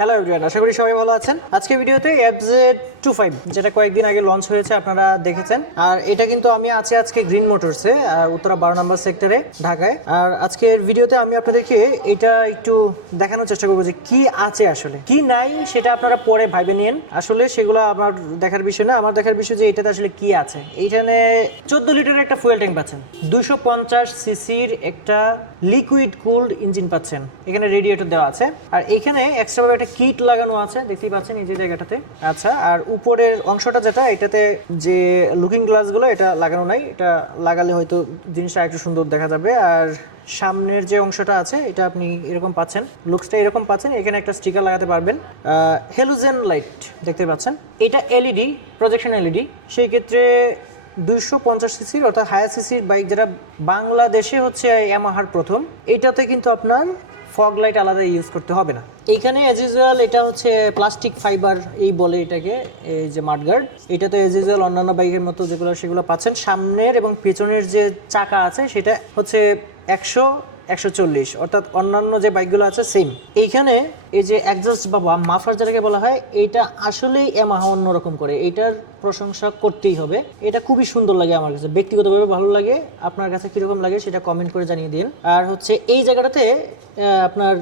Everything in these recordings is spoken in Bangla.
হ্যালো এভরিওয়ান, আশা করি সবাই ভালো আছেন। আজকে ভিডিওতে FZ25 যেটা কয়েকদিন আগে লঞ্চ হয়েছে আপনারা দেখেছেন। আর এটা কিন্তু আমি আছি আজকে গ্রিন মোটরসে, উত্তরা 12 নম্বর সেক্টরে ঢাকায়। আর আজকের ভিডিওতে আমি আপনাদেরকে এটা একটু দেখানোর চেষ্টা করবো যে কি আছে আসলে, কি নাই সেটা আপনারা পরে ভাইবে নিন। আসলে সেগুলো আমার দেখার বিষয় না, আমার দেখার বিষয় যে এটাতে আসলে কি আছে। এইখানে 14 লিটারের একটা ফুয়েল ট্যাঙ্ক পাচ্ছেন, 250 সিসির একটা লিকুইড কুলড ইঞ্জিন পাচ্ছেন, এখানে রেডিয়েটর দেওয়া আছে। আর এখানে এক্সট্রা একটা কিট লাগানো আছে, দেখতেই পাচ্ছেন এই যে জায়গাটাতে। আচ্ছা, আর উপরের অংশটা যেটা, এটাতে যে লুকিং গ্লাসগুলো এটা লাগানো নাই, এটা লাগালে হয়তো জিনিসটা একটু সুন্দর দেখা যাবে। আর সামনের যে অংশটা আছে এটা আপনি এরকম পাচ্ছেন, লুকসটা এরকম পাচ্ছেন। এখানে একটা স্টিকার লাগাতে পারবেন, হেলোজেন লাইট দেখতে পাচ্ছেন। এটা এলইডি, প্রজেকশন এলইডি। সেই ক্ষেত্রে 250 সিসির অর্থাৎ হায়ার সিসির বাইক যেটা বাংলাদেশে হচ্ছে ইয়ামাহার প্রথম, এটাতে কিন্তু আপনার ফগ লাইট আলাদা ইউজ করতে হবে না। এইখানে অ্যাজ ইউজুয়াল এটা হচ্ছে প্লাস্টিক ফাইবার এই বলে এটাকে, এই যে মাডগার্ড, এটা তো অ্যাজ ইউজুয়াল অন্যান্য বাইকের মতো যেগুলো সেগুলো পাচ্ছেন। সামনের এবং পেছনের যে চাকা আছে সেটা হচ্ছে 140, অর্থাৎ অন্যান্য যে বাইকগুলো আছে সেম। এইখানে এই যে অ্যাডজাস্ট বা মাফলার যেটাকে বলা হয়, এইটা আসলেই ইয়ামাহা অন্যরকম করে, এইটার প্রশংসা করতেই হবে। এটা খুবই সুন্দর লাগে আমার কাছে, ব্যক্তিগতভাবে ভালো লাগে। আপনার কাছে কীরকম লাগে সেটা কমেন্ট করে জানিয়ে দিন। আর হচ্ছে এই জায়গাটাতে আপনার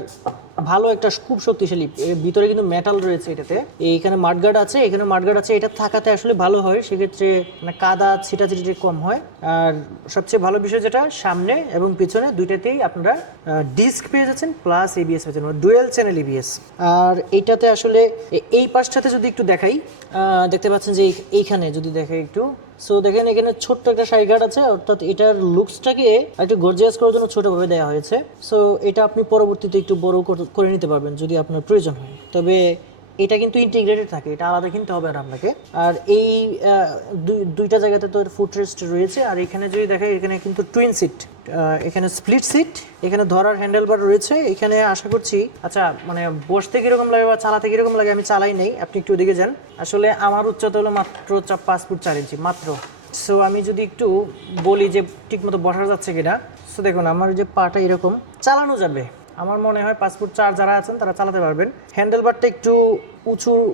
ভালো একটা খুব শক্তিশালী, ভিতরে কিন্তু মেটাল রয়েছে এটাতে। এইখানে মাডগার্ড আছে, এখানে মাডগার্ড আছে, এটা থাকাতে আসলে ভালো হয়, সেক্ষেত্রে মানে কাদা ছিটাছিটি কম হয়। আর সবচেয়ে ভালো বিষয় যেটা, সামনে এবং পিছনে দুইটাতেই আপনারা ডিস্ক পেয়ে যাচ্ছেন, প্লাস এবিএস পেয়ে যাচ্ছেন, ডুয়েল চ্যানেল এবিএস। আর এইটাতে আসলে এই পাশটাতে যদি একটু দেখাই, দেখতে পাচ্ছেন যে এইখানে যদি দেখাই একটু, সো দেখেন এখানে ছোট্ট একটা সাইড গার্ড আছে, অর্থাৎ এটার লুকসটাকে একটু গর্জিয়াস করার জন্য ছোটভাবে দেওয়া হয়েছে। সো এটা আপনি পরবর্তীতে একটু বড় করে নিতে পারবেন যদি আপনার প্রয়োজন হয়। তবে এটা কিন্তু ইন্টিগ্রেটেড থাকে, এটা আলাদা কিনতে হবে না আপনাকে। আর এই দুইটা জায়গাতে তো ফুটরেস্ট রয়েছে। আর এখানে যদি দেখেন, এখানে কিন্তু টুইন সিট, এখানে স্প্লিট সিট, এখানে ধরার হ্যান্ডেল বার রয়েছে। এখানে আশা করছি, আচ্ছা মানে বসতে কীরকম লাগে বা চালাতে কীরকম লাগে আমি চালাই নেই, আপনি একটু ওদিকে যান। আসলে আমার উচ্চতা হলো মাত্র 5 ফুট 4 ইঞ্চি মাত্র। সো আমি যদি একটু বলি যে ঠিকমতো বসা যাচ্ছে কিনা, সো দেখুন আমার যে পাটা এরকম চালানো যাবে। আমার মনে হয় 5 ফুট 4 যারা আছেন তারা চালাতে পারবেন। হ্যান্ডেল বারটা একটু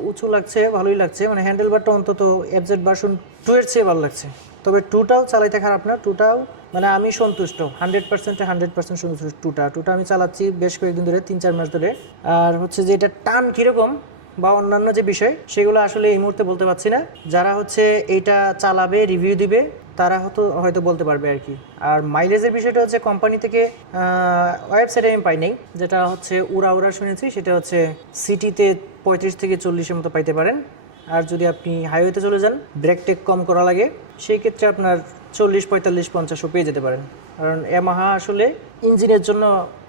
উঁচু লাগছে, ভালোই লাগছে, মানে হ্যান্ডেল বারটা অন্তত FZ ভার্সন 2 এর চেয়ে ভালো লাগছে। তবে 2টাও চালাইতে খারাপ না, 2টাও মানে আমি সন্তুষ্ট 100% সন্তুষ্ট। 2টা আমি চালাচ্ছি বেশ কয়েকদিন ধরে, 3-4 মাস ধরে। আর হচ্ছে যে এটা টান কীরকম বা অন্যান্য যে বিষয় সেগুলো আসলে এই মুহূর্তে বলতে পারছি না। যারা হচ্ছে এইটা চালাবে, রিভিউ দিবে, তারা হয়তো বলতে পারবে আর কি। আর মাইলেজের বিষয়টা হচ্ছে কোম্পানি থেকে ওয়েবসাইটে আমি পাই নাই, যেটা হচ্ছে উড়া শুনেছি, সেটা হচ্ছে সিটিতে 35 থেকে 40-এর মতো পাইতে পারেন। আর যদি আপনি হাইওয়েতে চলে যান, ব্রেক টেক কম করা লাগে, সেই ক্ষেত্রে আপনার 40, 45, 50ও পেয়ে যেতে পারেন। কারণ ইয়ামাহা আসলে ইঞ্জিনের জন্য,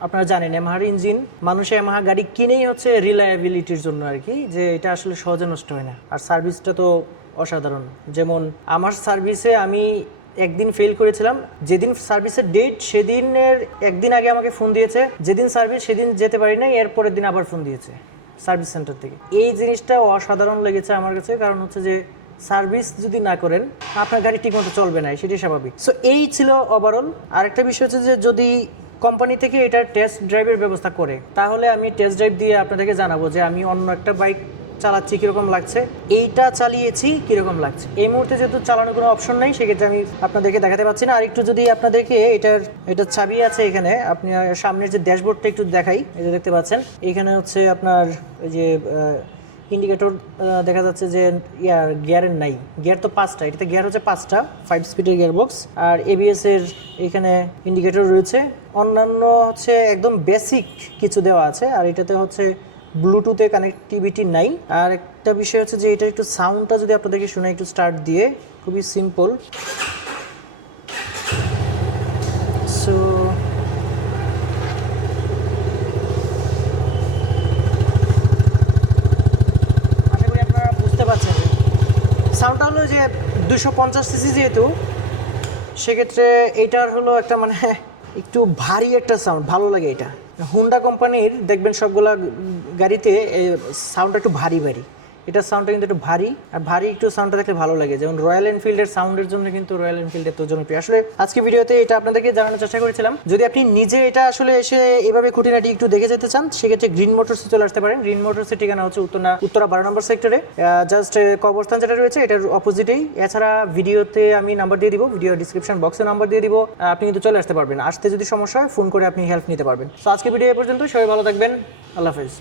আপনারা জানেন ইয়ামাহার ইঞ্জিন, মানুষে ইয়ামাহা গাড়ি কিনেই হচ্ছে রিলায়েবিলিটির জন্য আর কি, যে এটা আসলে সহজে নষ্ট হয় না। আর সার্ভিসটা তো অসাধারণ। যেমন আমার সার্ভিসে আমি একদিন ফেল করেছিলাম, যেদিন সার্ভিসের ডেট সেদিনের একদিন আগে আমাকে ফোন দিয়েছে, যেদিন সার্ভিস সেদিন যেতে পারি না, এরপরের দিন আবার ফোন দিয়েছে সার্ভিস সেন্টার থেকে। এই জিনিসটা অসাধারণ লেগেছে আমার কাছে, কারণ হচ্ছে যে সার্ভিস যদি না করেন আপনার গাড়ি ঠিকমতো চলবে না, সেটাই স্বাভাবিক। সো এই ছিল ওভারঅল। আরেকটা বিষয় হচ্ছে যে যদি কোম্পানি থেকে এটার টেস্ট ড্রাইভের ব্যবস্থা করে, তাহলে আমি টেস্ট ড্রাইভ দিয়ে আপনাদেরকে জানাবো যে আমি অন্য একটা বাইক চালাচ্ছি কীরকম লাগছে, এইটা চালিয়েছি কীরকম লাগছে। এই মুহূর্তে যেহেতু চালানোর কোনো অপশন নেই, সেক্ষেত্রে আমি আপনাদেরকে দেখাতে পাচ্ছি না। আর একটু যদি আপনাদেরকে এটার চাবি আছে এখানে, আপনি সামনের যে ড্যাশবোর্ডটা একটু দেখাই, এই যে দেখতে পাচ্ছেন এখানে হচ্ছে আপনার ওই যে ইন্ডিকেটর দেখা যাচ্ছে যে গিয়ারের নাই, গিয়ার তো 5টা, এটাতে গিয়ার হচ্ছে 5টা, 5 স্পিডের গিয়ার বক্স। আর এবিএস এর এখানে ইন্ডিকেটর রয়েছে। অন্যান্য হচ্ছে একদম বেসিক কিছু দেওয়া আছে। আর এটাতে হচ্ছে ব্লুটুথে কানেক্টিভিটি নাই। আর একটা বিষয় হচ্ছে যে এটা একটু সাউন্ডটা যদি আপনাদেরকে শুনে, একটু স্টার্ট দিয়ে, খুবই সিম্পল। সো আশা করি আপনারা বুঝতে পারছেন। সাউন্ডটা হলো যে 250 সিসি, যেহেতু সেক্ষেত্রে এইটার হলো একটা মানে একটু ভারী একটা সাউন্ড, ভালো লাগে এটা। হুন্ডা কোম্পানির দেখবেন সবগুলা গাড়িতে সাউন্ডটা একটু ভারী, এটার সাউন্ডটা কিন্তু একটু ভারী, আর ভারী একটু সাউন্ডটা দেখলে ভালো লাগে, যেমন রয়্যাল এনফিল্ডের সাউন্ডের জন্য কিন্তু রয়্যাল এনফিল্ডের তো জনপ্রিয়। আসলে আজকে ভিডিওতে এটা আপনাদেরকে জানানোর চেষ্টা করেছিলাম। যদি আপনি নিজে এটা আসলে এসে এভাবে খুঁটিনাটি একটু দেখে যেতে চান, সেক্ষেত্রে গ্রিন মোটরসে চলে আসতে পারেন। গ্রিন মোটরসের ঠিকানা হচ্ছে উত্তরা 12 নম্বর সেক্টরে, জাস্ট কবরস্থান যেটা রয়েছে এটার অপোজিটেই। এছাড়া ভিডিওতে আমি নাম্বার দিয়ে দিব, ভিডিও ডিসক্রিপশন বক্সে নাম্বার দিয়ে দিব, আপনি কিন্তু চলে আসতে পারবেন। আসতে যদি সমস্যা হয় ফোন করে আপনি হেল্প নিতে পারবেন। তো আজকে ভিডিও এ পর্যন্ত, সবাই ভালো থাকবেন, আল্লাহ হাফেজ।